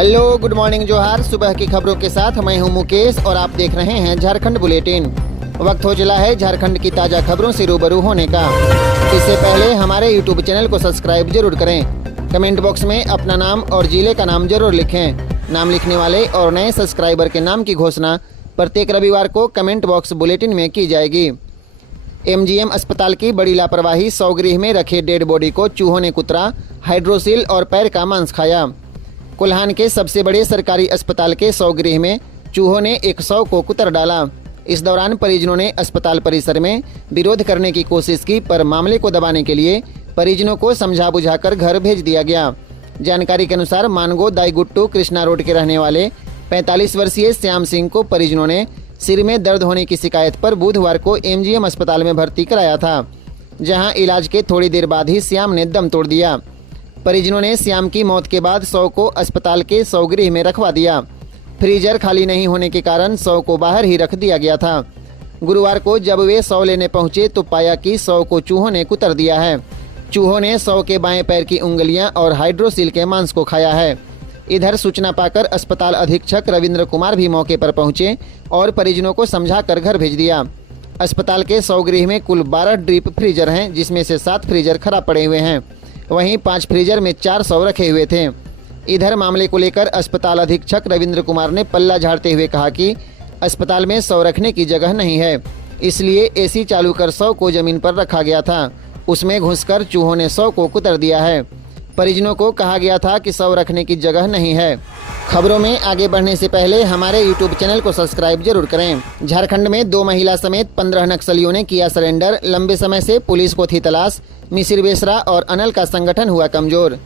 Hello, good morning, जोहार। सुबह की खबरों के साथ मैं हूं मुकेश और आप देख रहे हैं झारखंड बुलेटिन। वक्त हो चला है झारखंड की ताज़ा खबरों से रूबरू होने का। इससे पहले हमारे यूट्यूब चैनल को सब्सक्राइब जरूर करें। कमेंट बॉक्स में अपना नाम और जिले का नाम जरूर लिखें। नाम लिखने वाले और नए सब्सक्राइबर के नाम की घोषणा प्रत्येक रविवार को कमेंट बॉक्स बुलेटिन में की जाएगी। एमजीएम अस्पताल की बड़ी लापरवाही। 100 गृह में रखे डेड बॉडी को चूहों ने कुतरा, हाइड्रोसिल और पैर का मांस खाया। कोल्हान के सबसे बड़े सरकारी अस्पताल के 100 गृह में चूहों ने 100 को कुतर डाला। इस दौरान परिजनों ने अस्पताल परिसर में विरोध करने की कोशिश की, पर मामले को दबाने के लिए परिजनों को समझा बुझाकर घर भेज दिया गया। जानकारी के अनुसार मानगो दाईगुट्टू कृष्णा रोड के रहने वाले 45 वर्षीय श्याम सिंह को परिजनों ने सिर में दर्द होने की शिकायत पर बुधवार को एमजीएम अस्पताल में भर्ती कराया था, जहां इलाज के थोड़ी देर बाद ही श्याम ने दम तोड़ दिया। परिजनों ने श्याम की मौत के बाद 100 को अस्पताल के 100 गृह में रखवा दिया। फ्रीजर खाली नहीं होने के कारण 100 को बाहर ही रख दिया गया था। गुरुवार को जब वे 100 लेने पहुंचे तो पाया कि 100 को चूहों ने कुतर दिया है। चूहों ने 100 के बाएं पैर की उंगलियां और हाइड्रोसिल के मांस को खाया है। इधर सूचना पाकर अस्पताल अधीक्षक रविंद्र कुमार भी मौके पर पहुंचे और परिजनों को समझाकर घर भेज दिया। अस्पताल के 100 गृह में कुल 12 डीप फ्रीजर हैं, जिसमें से 7 फ्रीजर खराब पड़े हुए हैं। वहीं 5 फ्रीजर में 400 रखे हुए थे। इधर मामले को लेकर अस्पताल अधीक्षक रविंद्र कुमार ने पल्ला झाड़ते हुए कहा कि अस्पताल में 100 रखने की जगह नहीं है, इसलिए एसी चालू कर 100 को जमीन पर रखा गया था। उसमें घुसकर चूहों ने 100 को कुतर दिया है। परिजनों को कहा गया था कि 100 रखने की जगह नहीं है। खबरों में आगे बढ़ने से पहले हमारे यूट्यूब चैनल को सब्सक्राइब जरूर करें। झारखंड में 2 महिला समेत 15 नक्सलियों ने किया सरेंडर। लंबे समय से पुलिस को थी तलाश। मिसिर बेसरा और अनल का संगठन हुआ कमजोर।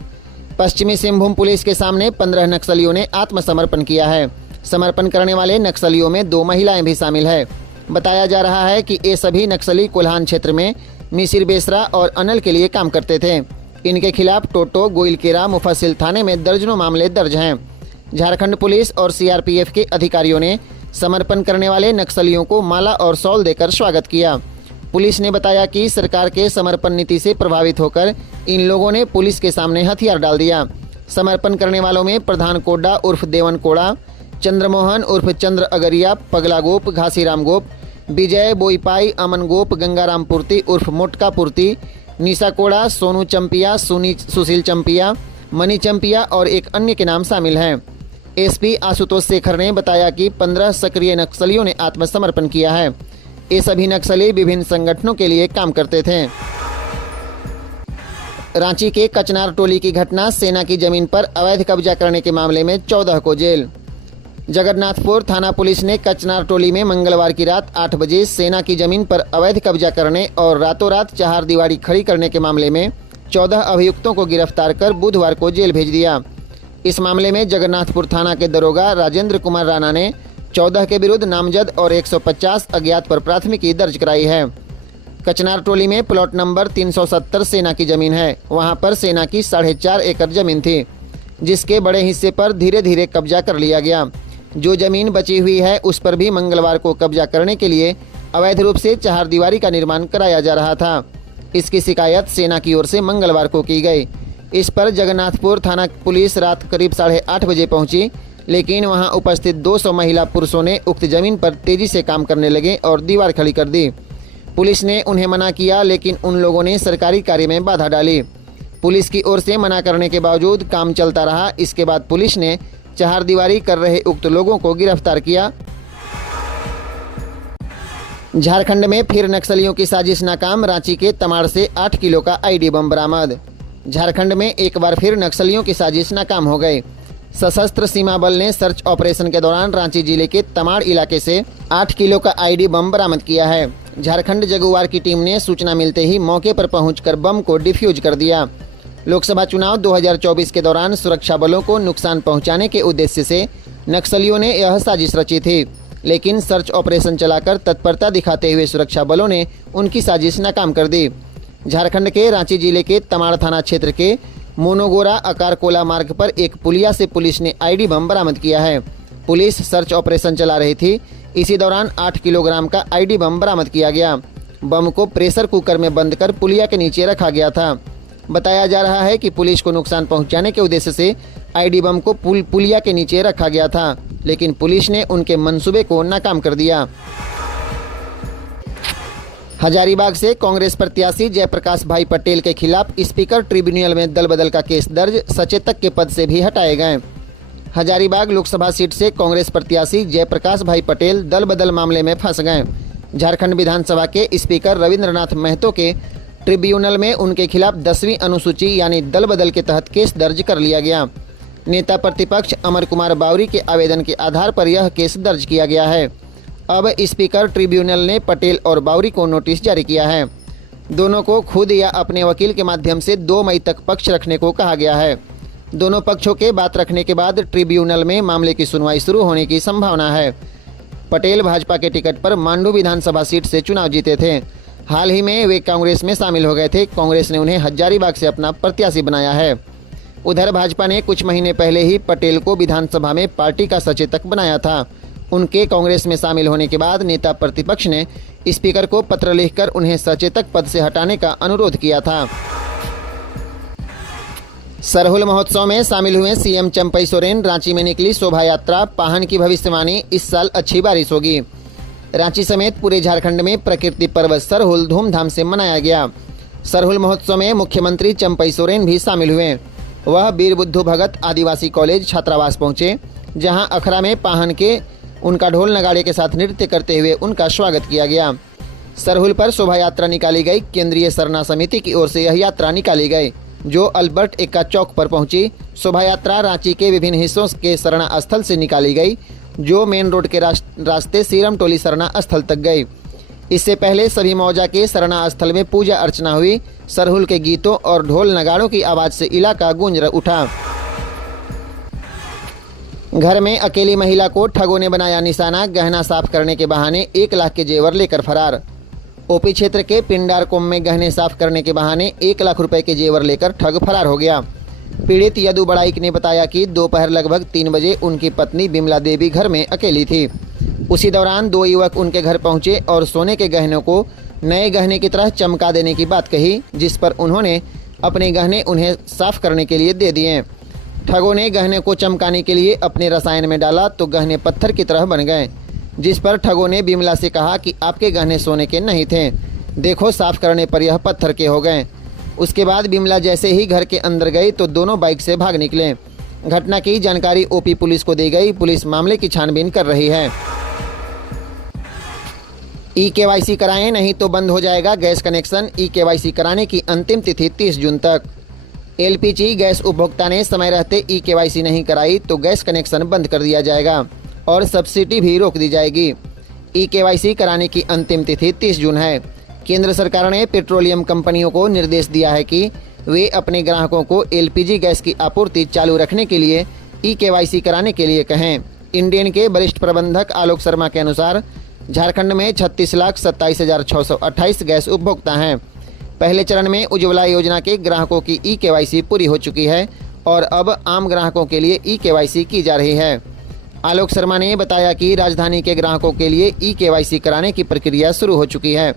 पश्चिमी सिंहभूम पुलिस के सामने 15 नक्सलियों ने आत्मसमर्पण किया है। समर्पण करने वाले नक्सलियों में 2 महिलाएं भी शामिल है। बताया जा रहा है कि ये सभी नक्सली कोल्हान क्षेत्र में मिसिर बेसरा और अनल के लिए काम करते थे। इनके खिलाफ टोटो, गोइलकेरा, मुफस्सिल थाने में दर्जनों मामले दर्ज हैं। झारखंड पुलिस और सीआरपीएफ के अधिकारियों ने समर्पण करने वाले नक्सलियों को माला और शॉल देकर स्वागत किया। पुलिस ने बताया कि सरकार के समर्पण नीति से प्रभावित होकर इन लोगों ने पुलिस के सामने हथियार डाल दिया। समर्पण करने वालों में प्रधान कोडा उर्फ देवन कोड़ा, चंद्रमोहन उर्फ चंद्र अगरिया, पगला गोप, घासीराम गोप, विजय बोईपाई, अमन गोप, गंगाराम पूर्ति उर्फ मोटका पूर्ति, निशा कोड़ा, सोनू चंपिया, सुशील चंपिया, मनी चंपिया और एक अन्य के नाम शामिल हैं। एसपी आशुतोष शेखर ने बताया कि 15 सक्रिय नक्सलियों ने आत्मसमर्पण किया है। ये सभी नक्सली विभिन्न संगठनों के लिए काम करते थे। रांची के कचनार टोली की घटना। सेना की जमीन पर अवैध कब्जा करने के मामले में 14 को जेल। जगन्नाथपुर थाना पुलिस ने कचनार टोली में मंगलवार की रात 8 बजे सेना की जमीन पर अवैध कब्जा करने और रातों रात चहारदीवारी खड़ी करने के मामले में 14 अभियुक्तों को गिरफ्तार कर बुधवार को जेल भेज दिया। इस मामले में जगन्नाथपुर थाना के दरोगा राजेंद्र कुमार राणा ने 14 के विरुद्ध नामजद और 150 अज्ञात पर प्राथमिकी दर्ज कराई है। कचनार टोली में प्लॉट नंबर 370 सेना की जमीन है। वहां पर सेना की 4.5 एकड़ जमीन थी, जिसके बड़े हिस्से पर धीरे धीरे कब्जा कर लिया गया। जो जमीन बची हुई है उस पर भी मंगलवार को कब्जा करने के लिए अवैध रूप से चहारदीवारी का निर्माण कराया जा रहा था। इसकी शिकायत सेना की ओर से मंगलवार को की गई। इस पर जगन्नाथपुर थाना पुलिस रात करीब 8:30 बजे पहुंची, लेकिन वहां उपस्थित 200 महिला पुरुषों ने उक्त जमीन पर तेजी से काम करने लगे और दीवार खड़ी कर दी। पुलिस ने उन्हें मना किया, लेकिन उन लोगों ने सरकारी कार्य में बाधा डाली। पुलिस की ओर से मना करने के बावजूद काम चलता रहा। इसके बाद पुलिस ने चहारदीवारी कर रहे उक्त लोगों को गिरफ्तार किया। झारखंड में फिर नक्सलियों की साजिश नाकाम। रांची के तमाड़ से 8 किलो का आईडी बम बरामद। झारखंड में एक बार फिर नक्सलियों की साजिश नाकाम हो गई। सशस्त्र सीमा बल ने सर्च ऑपरेशन के दौरान रांची जिले के तमाड़ इलाके से 8 किलो का आईडी बम बरामद किया है। झारखंड जगुआर की टीम ने सूचना मिलते ही मौके पर पहुंचकर बम को डिफ्यूज कर दिया। लोकसभा चुनाव 2024 के दौरान सुरक्षा बलों को नुकसान पहुंचाने के उद्देश्य से नक्सलियों ने यह साजिश रची थी, लेकिन सर्च ऑपरेशन चलाकर तत्परता दिखाते हुए सुरक्षा बलों ने उनकी साजिश नाकाम कर दी। झारखंड के रांची जिले के तमाड़ थाना क्षेत्र के मोनोगोरा अकारकोला मार्ग पर एक पुलिया से पुलिस ने आईडी बम बरामद किया है। पुलिस सर्च ऑपरेशन चला रही थी। इसी दौरान 8 किलोग्राम का आईडी बम बरामद किया गया। बम को प्रेशर कुकर में बंद कर पुलिया के नीचे रखा गया था। बताया जा रहा है कि पुलिस को नुकसान पहुंचाने के उद्देश्य से आईडी बम को पुलिया के नीचे रखा गया था, लेकिन पुलिस ने उनके मंसूबे को नाकाम कर दिया। हजारीबाग से कांग्रेस प्रत्याशी जयप्रकाश भाई पटेल के खिलाफ स्पीकर ट्रिब्यूनल में दल बदल का केस दर्ज, सचेतक के पद से भी हटाए गए। हजारीबाग लोकसभा सीट से कांग्रेस प्रत्याशी जयप्रकाश भाई पटेल दल बदल मामले में फंस गए। झारखंड विधानसभा के स्पीकर रविंद्रनाथ महतो के ट्रिब्यूनल में उनके खिलाफ 10वीं अनुसूची यानी दल बदल के तहत केस दर्ज कर लिया गया। नेता प्रतिपक्ष अमर कुमार बावरी के आवेदन के आधार पर यह केस दर्ज किया गया है। अब स्पीकर ट्रिब्यूनल ने पटेल और बावरी को नोटिस जारी किया है। दोनों को खुद या अपने वकील के माध्यम से 2 मई तक पक्ष रखने को कहा गया है। दोनों पक्षों के बात रखने के बाद ट्रिब्यूनल में मामले की सुनवाई शुरू होने की संभावना है। पटेल भाजपा के टिकट पर मांडू विधानसभा सीट से चुनाव जीते थे। हाल ही में वे कांग्रेस में शामिल हो गए थे। कांग्रेस ने उन्हें हजारीबाग से अपना प्रत्याशी बनाया है। उधर भाजपा ने कुछ महीने पहले ही पटेल को विधानसभा में पार्टी का सचेतक बनाया था। उनके कांग्रेस में शामिल होने के बाद नेता प्रतिपक्ष ने स्पीकर को पत्र लिखकर उन्हें सचेतक पद से हटाने का अनुरोध किया था। सरहुल महोत्सव में शामिल हुए सीएम चंपई सोरेन। रांची में निकली शोभा यात्रा, पाहन की भविष्यवाणी, इस साल अच्छी बारिश होगी। रांची समेत पूरे झारखंड में प्रकृति पर्व सरहुल धूमधाम से मनाया गया। सरहुल महोत्सव में मुख्यमंत्री चंपई सोरेन भी शामिल हुए। वह वीर बुद्धू भगत आदिवासी कॉलेज छात्रावास पहुंचे, जहां अखरा में पाहन के उनका ढोल नगाड़े के साथ नृत्य करते हुए उनका स्वागत किया गया। सरहुल पर शोभा यात्रा निकाली गई। केंद्रीय सरना समिति की ओर से यह यात्रा निकाली गई, जो अल्बर्ट एक्का चौक पर पहुंची। शोभा यात्रा रांची के विभिन्न हिस्सों के सरना स्थल से निकाली गई, जो मेन रोड के रास्ते सीरम टोली सरना स्थल तक गई। इससे पहले सभी मौजा के सरना स्थल में पूजा अर्चना हुई। सरहुल के गीतों और ढोल नगाड़ों की आवाज से इलाका गूंज उठा। घर में अकेली महिला को ठगों ने बनाया निशाना। गहना साफ करने के बहाने 1 लाख के जेवर लेकर फरार। ओपी क्षेत्र के पिंडार कोम में गहने साफ करने के बहाने 1 लाख रुपए के जेवर लेकर ठग फरार हो गया। पीड़ित यदु बड़ाइक ने बताया कि दोपहर लगभग 3 बजे उनकी पत्नी बिमला देवी घर में अकेली थी। उसी दौरान 2 युवक उनके घर पहुंचे और सोने के गहनों को नए गहने की तरह चमका देने की बात कही, जिस पर उन्होंने अपने गहने उन्हें साफ करने के लिए दे दिए। ठगों ने गहने को चमकाने के लिए अपने रसायन में डाला तो गहने पत्थर की तरह बन गए, जिस पर ठगों ने बिमला से कहा कि आपके गहने सोने के नहीं थे, देखो साफ करने पर यह पत्थर के हो गए। उसके बाद बिमला जैसे ही घर के अंदर गई तो दोनों बाइक से भाग निकले। घटना की जानकारी ओपी पुलिस को दी गई। पुलिस मामले की छानबीन कर रही है। ई-केवाईसी कराएं, नहीं तो बंद हो जाएगा गैस कनेक्शन। ई-केवाईसी कराने की अंतिम तिथि 30 जून तक। एलपीजी गैस उपभोक्ता ने समय रहते ई-केवाईसी नहीं कराई तो गैस कनेक्शन बंद कर दिया जाएगा और सब्सिडी भी रोक दी जाएगी। ई-केवाईसी कराने की अंतिम तिथि 30 जून है। केंद्र सरकार ने पेट्रोलियम कंपनियों को निर्देश दिया है कि वे अपने ग्राहकों को एलपीजी गैस की आपूर्ति चालू रखने के लिए ई-केवाईसी कराने के लिए कहें। इंडियन के वरिष्ठ प्रबंधक आलोक शर्मा के अनुसार झारखंड में 36,27,628 गैस उपभोक्ता हैं। पहले चरण में उज्ज्वला योजना के ग्राहकों की ई-केवाईसी पूरी हो चुकी है और अब आम ग्राहकों के लिए ई-केवाईसी की जा रही है। आलोक शर्मा ने बताया कि राजधानी के ग्राहकों के लिए ई-केवाईसी कराने की प्रक्रिया शुरू हो चुकी है।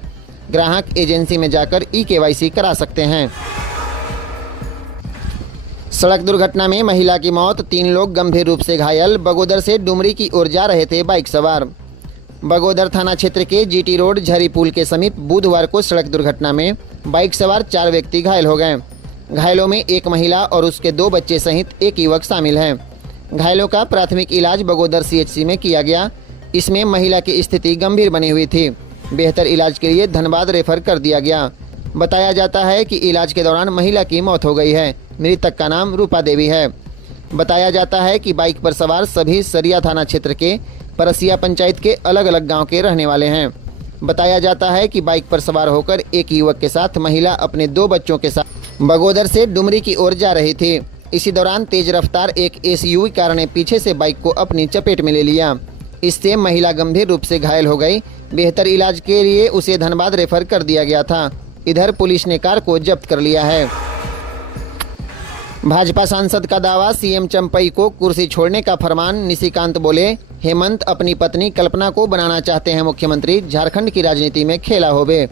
ग्राहक एजेंसी में जाकर ई-केवाईसी करा सकते हैं। सड़क दुर्घटना में महिला की मौत, 3 लोग गंभीर रूप से घायल। बगोदर से डुमरी की ओर जा रहे थे बाइक सवार। बगोदर थाना क्षेत्र के जीटी रोड झरी पुल के समीप बुधवार को सड़क दुर्घटना में बाइक सवार 4 व्यक्ति घायल हो गए। घायलों में एक महिला और उसके 2 बच्चे सहित एक युवक शामिल हैं। घायलों का प्राथमिक इलाज बगोदर सीएचसी में किया गया। इसमें महिला की स्थिति गंभीर बनी हुई थी। बेहतर इलाज के लिए धनबाद रेफर कर दिया गया। बताया जाता है कि इलाज के दौरान महिला की मौत हो गई है। मृतक का नाम रूपा देवी है। बताया जाता है कि बाइक पर सवार सभी सरिया थाना क्षेत्र के परसिया पंचायत के अलग अलग गांव के रहने वाले हैं। बताया जाता है कि बाइक पर सवार होकर एक युवक के साथ महिला अपने 2 बच्चों के साथ बगोदर से डुमरी की ओर जा रही थी। इसी दौरान तेज रफ्तार एक एसयूवी कार ने पीछे से बाइक को अपनी चपेट में ले लिया। इससे महिला गंभीर रूप से घायल हो गई। बेहतर इलाज के लिए उसे धनबाद रेफर कर दिया गया था। इधर पुलिस ने कार को जब्त कर लिया है। भाजपा सांसद का दावा, सीएम चंपई को कुर्सी छोड़ने का फरमान। निशिकांत बोले, हेमंत अपनी पत्नी कल्पना को बनाना चाहते हैं मुख्यमंत्री। झारखंड की राजनीति में खेला होबे।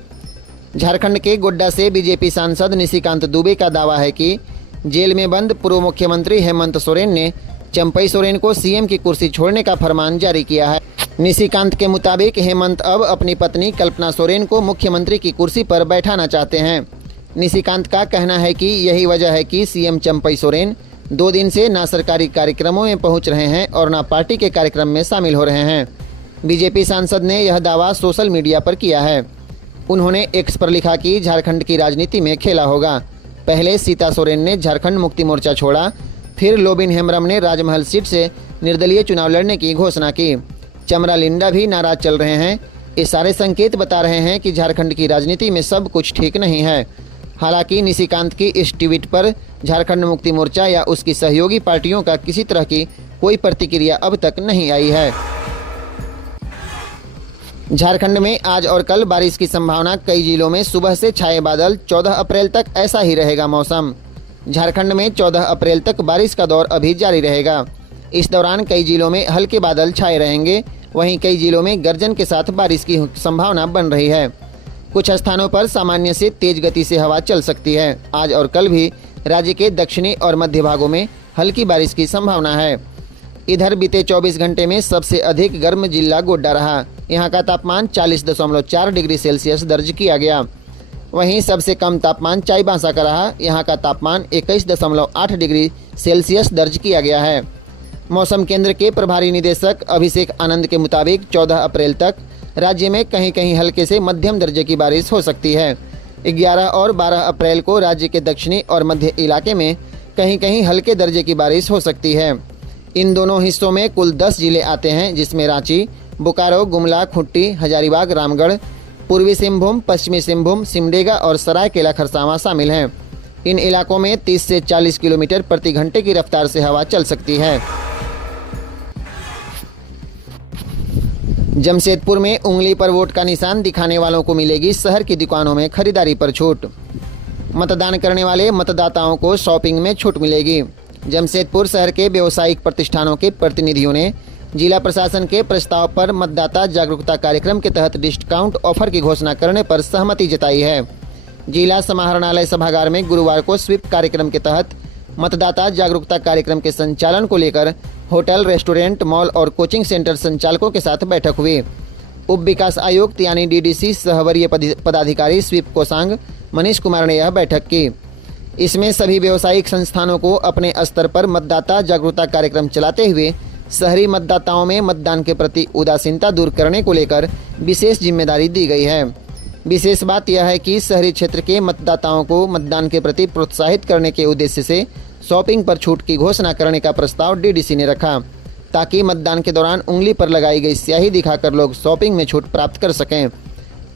झारखंड के गोड्डा से बीजेपी सांसद निशिकांत दुबे का दावा है कि जेल में बंद पूर्व मुख्यमंत्री हेमंत सोरेन ने चंपई सोरेन को सीएम की कुर्सी छोड़ने का फरमान जारी किया है। निशिकांत के मुताबिक हेमंत अब अपनी पत्नी कल्पना सोरेन को मुख्यमंत्री की कुर्सी पर बैठाना चाहते हैं। निशिकांत का कहना है कि यही वजह है कि सीएम चंपई सोरेन 2 दिन से ना सरकारी कार्यक्रमों में पहुंच रहे हैं और ना पार्टी के कार्यक्रम में शामिल हो रहे हैं। बीजेपी सांसद ने यह दावा सोशल मीडिया पर किया है। उन्होंने एक्स पर लिखा कि झारखंड की राजनीति में खेला होगा। पहले सीता सोरेन ने झारखंड मुक्ति मोर्चा छोड़ा, फिर लोबिन हेम्ब्रम ने राजमहल सीट से निर्दलीय चुनाव लड़ने की घोषणा की। चमरा लिंडा भी नाराज चल रहे हैं। ये सारे संकेत बता रहे हैं कि झारखंड की राजनीति में सब कुछ ठीक नहीं है। हालांकि निशिकांत की इस ट्वीट पर झारखंड मुक्ति मोर्चा या उसकी सहयोगी पार्टियों का किसी तरह की कोई प्रतिक्रिया अब तक नहीं आई है। झारखंड में आज और कल बारिश की संभावना। कई जिलों में सुबह से छाए बादल। 14 अप्रैल तक ऐसा ही रहेगा मौसम। झारखंड में 14 अप्रैल तक बारिश का दौर अभी जारी रहेगा। इस दौरान कई जिलों में हल्के बादल छाए रहेंगे। वहीं कई जिलों में गर्जन के साथ बारिश की संभावना बन रही है। कुछ स्थानों पर सामान्य से तेज गति से हवा चल सकती है। आज और कल भी राज्य के दक्षिणी और मध्य भागों में हल्की बारिश की संभावना है। इधर बीते 24 घंटे में सबसे अधिक गर्म जिला गोड्डा रहा। यहाँ का तापमान 40.4 डिग्री सेल्सियस दर्ज किया गया। वहीं सबसे कम तापमान चाईबासा का रहा। यहाँ का तापमान 21.8 डिग्री सेल्सियस दर्ज किया गया है। मौसम केंद्र के प्रभारी निदेशक अभिषेक आनंद के मुताबिक 14 अप्रैल तक राज्य में कहीं कहीं हल्के से मध्यम दर्जे की बारिश हो सकती है। 11 और 12 अप्रैल को राज्य के दक्षिणी और मध्य इलाके में कहीं कहीं हल्के दर्जे की बारिश हो सकती है। इन दोनों हिस्सों में कुल 10 जिले आते हैं, जिसमें रांची, बोकारो, गुमला, खुंटी, हजारीबाग, रामगढ़, पूर्वी सिंहभूम, पश्चिमी सिंहभूम, सिमडेगा और सरायकेला खरसावां शामिल हैं। इन इलाकों में 30 से 40 किलोमीटर प्रति घंटे की रफ्तार से हवा चल सकती है। जमशेदपुर में उंगली पर वोट का निशान दिखाने वालों को मिलेगी शहर की दुकानों में खरीदारी पर छूट। मतदान करने वाले मतदाताओं को शॉपिंग में छूट मिलेगी। जमशेदपुर शहर के व्यावसायिक प्रतिष्ठानों के प्रतिनिधियों ने जिला प्रशासन के प्रस्ताव पर मतदाता जागरूकता कार्यक्रम के तहत डिस्काउंट ऑफर की घोषणा करने पर सहमति जताई है। जिला समाहरणालय सभागार में गुरुवार को स्वीप कार्यक्रम के तहत मतदाता जागरूकता कार्यक्रम के संचालन को लेकर होटल, रेस्टोरेंट, मॉल और कोचिंग सेंटर संचालकों के साथ बैठक हुई। उप विकास आयुक्त यानी डीडीसी सह वरीय पदाधिकारी स्वीप कोसांग मनीष कुमार ने यह बैठक की। इसमें सभी व्यावसायिक संस्थानों को अपने स्तर पर मतदाता जागरूकता कार्यक्रम चलाते हुए शहरी मतदाताओं में मतदान के प्रति उदासीनता दूर करने को लेकर विशेष जिम्मेदारी दी गई है। विशेष बात यह है कि शहरी क्षेत्र के मतदाताओं को मतदान के प्रति प्रोत्साहित करने के उद्देश्य से शॉपिंग पर छूट की घोषणा करने का प्रस्ताव डीडीसी ने रखा, ताकि मतदान के दौरान उंगली पर लगाई गई स्याही दिखाकर लोग शॉपिंग में छूट प्राप्त कर सकें।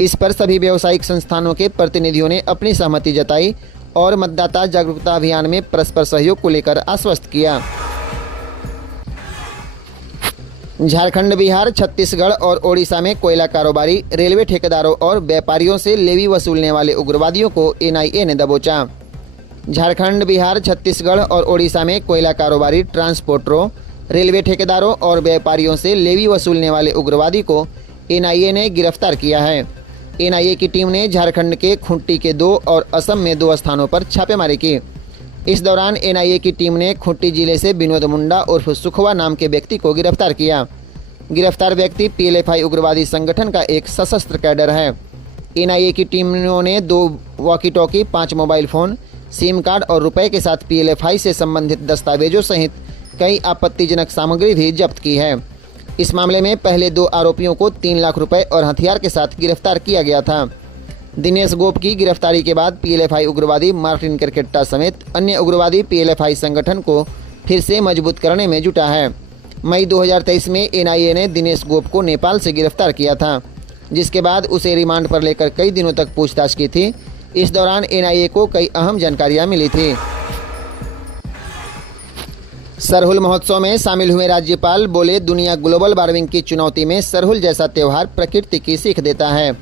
इस पर सभी व्यावसायिक संस्थानों के प्रतिनिधियों ने अपनी सहमति जताई और मतदाता जागरूकता अभियान में परस्पर सहयोग को लेकर आश्वस्त किया। झारखंड, बिहार, छत्तीसगढ़ और ओडिशा में कोयला कारोबारी, रेलवे ठेकेदारों और व्यापारियों से लेवी वसूलने वाले उग्रवादियों को एनआईए ने दबोचा। झारखंड, बिहार, छत्तीसगढ़ और ओडिशा में कोयला कारोबारी, ट्रांसपोर्टरों, रेलवे ठेकेदारों और व्यापारियों से लेवी वसूलने वाले उग्रवादी को एनआईए ने गिरफ्तार किया है। एनआईए की टीम ने झारखंड के खूंटी के 2 और असम में 2 स्थानों पर छापेमारी की। इस दौरान एनआईए की टीम ने खूंटी जिले से विनोद मुंडा उर्फ सुखवा नाम के व्यक्ति को गिरफ्तार किया। गिरफ्तार व्यक्ति पीएलएफआई उग्रवादी संगठन का एक सशस्त्र कैडर है। एनआईए की टीमों ने 2 walkie talkie, 5 mobile phone, SIM card और रुपए के साथ पीएलएफआई से संबंधित दस्तावेजों सहित कई आपत्तिजनक सामग्री भी जब्त की है। इस मामले में पहले 2 आरोपियों को 3 लाख रुपए और हथियार के साथ गिरफ्तार किया गया था। दिनेश गोप की गिरफ्तारी के बाद पीएलएफआई उग्रवादी मार्टिन करकेट्टा समेत अन्य उग्रवादी पीएलएफआई संगठन को फिर से मजबूत करने में जुटा है। मई 2023 में एनआईए ने दिनेश गोप को नेपाल से गिरफ्तार किया था, जिसके बाद उसे रिमांड पर लेकर कई दिनों तक पूछताछ की थी। इस दौरान एनआईए को कई अहम जानकारियां मिली थी। सरहुल महोत्सव में शामिल हुए राज्यपाल बोले, दुनिया ग्लोबल वार्मिंग की चुनौती में सरहुल जैसा त्यौहार प्रकृति की सीख देता है।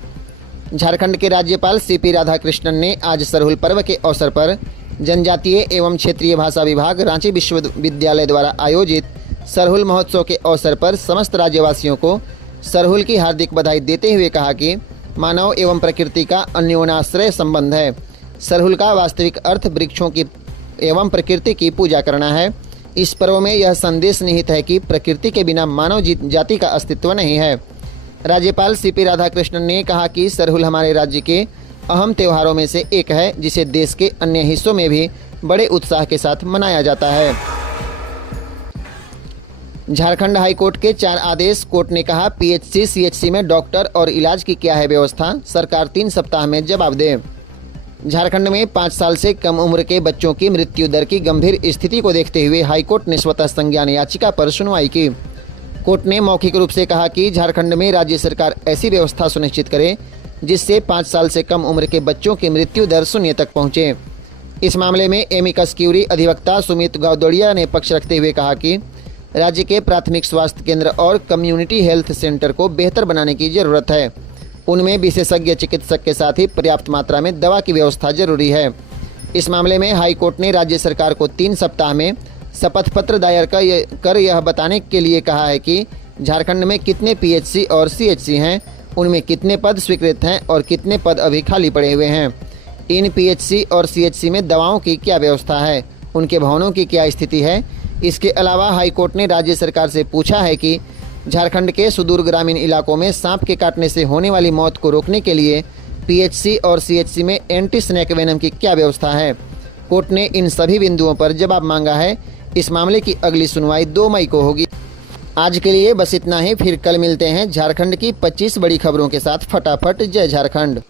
झारखंड के राज्यपाल सीपी राधाकृष्णन ने आज सरहुल पर्व के अवसर पर जनजातीय एवं क्षेत्रीय भाषा विभाग रांची विश्वविद्यालय द्वारा आयोजित सरहुल महोत्सव के अवसर पर समस्त राज्यवासियों को सरहुल की हार्दिक बधाई देते हुए कहा कि मानव एवं प्रकृति का अन्योन्याश्रय संबंध है। सरहुल का वास्तविक अर्थ वृक्षों की एवं प्रकृति की पूजा करना है। इस पर्व में यह संदेश निहित है कि प्रकृति के बिना मानव जाति का अस्तित्व नहीं है। राज्यपाल सीपी राधाकृष्णन ने कहा कि सरहुल हमारे राज्य के अहम त्योहारों में से एक है, जिसे देश के अन्य हिस्सों में भी बड़े उत्साह के साथ मनाया जाता है। झारखंड हाईकोर्ट के 4 आदेश। कोर्ट ने कहा, पीएचसी सीएचसी में डॉक्टर और इलाज की क्या है व्यवस्था, सरकार 3 सप्ताह में जवाब दे। झारखंड में 5 साल से कम उम्र के बच्चों की मृत्यु दर की गंभीर स्थिति को देखते हुए हाईकोर्ट ने स्वतः संज्ञान याचिका पर सुनवाई की। कोर्ट ने मौखिक रूप से कहा कि झारखंड में राज्य सरकार ऐसी व्यवस्था सुनिश्चित करे जिससे 5 साल से कम उम्र के बच्चों की मृत्यु दर शून्य तक पहुंचे। इस मामले में एमिकस क्यूरी अधिवक्ता सुमित गौदड़िया ने पक्ष रखते हुए कहा कि राज्य के प्राथमिक स्वास्थ्य केंद्र और कम्युनिटी हेल्थ सेंटर को बेहतर बनाने की जरूरत है। उनमें विशेषज्ञ चिकित्सक के साथ ही पर्याप्त मात्रा में दवा की व्यवस्था जरूरी है। इस मामले में हाई कोर्ट ने राज्य सरकार को 3 सप्ताह में शपथ पत्र दायर कर यह बताने के लिए कहा है कि झारखंड में कितने पीएचसी और सीएचसी हैं, उनमें कितने पद स्वीकृत हैं और कितने पद अभी खाली पड़े हुए हैं। इन पीएचसी और सीएचसी में दवाओं की क्या व्यवस्था है, उनके भवनों की क्या स्थिति है। इसके अलावा हाईकोर्ट ने राज्य सरकार से पूछा है कि झारखंड के सुदूर ग्रामीण इलाकों में सांप के काटने से होने वाली मौत को रोकने के लिए पीएचसी और सीएचसी में एंटी स्नेक वेनम की क्या व्यवस्था है। कोर्ट ने इन सभी बिंदुओं पर जवाब मांगा है। इस मामले की अगली सुनवाई 2 मई को होगी। आज के लिए बस इतना ही, फिर कल मिलते हैं झारखंड की 25 बड़ी खबरों के साथ। फटाफट जय झारखंड।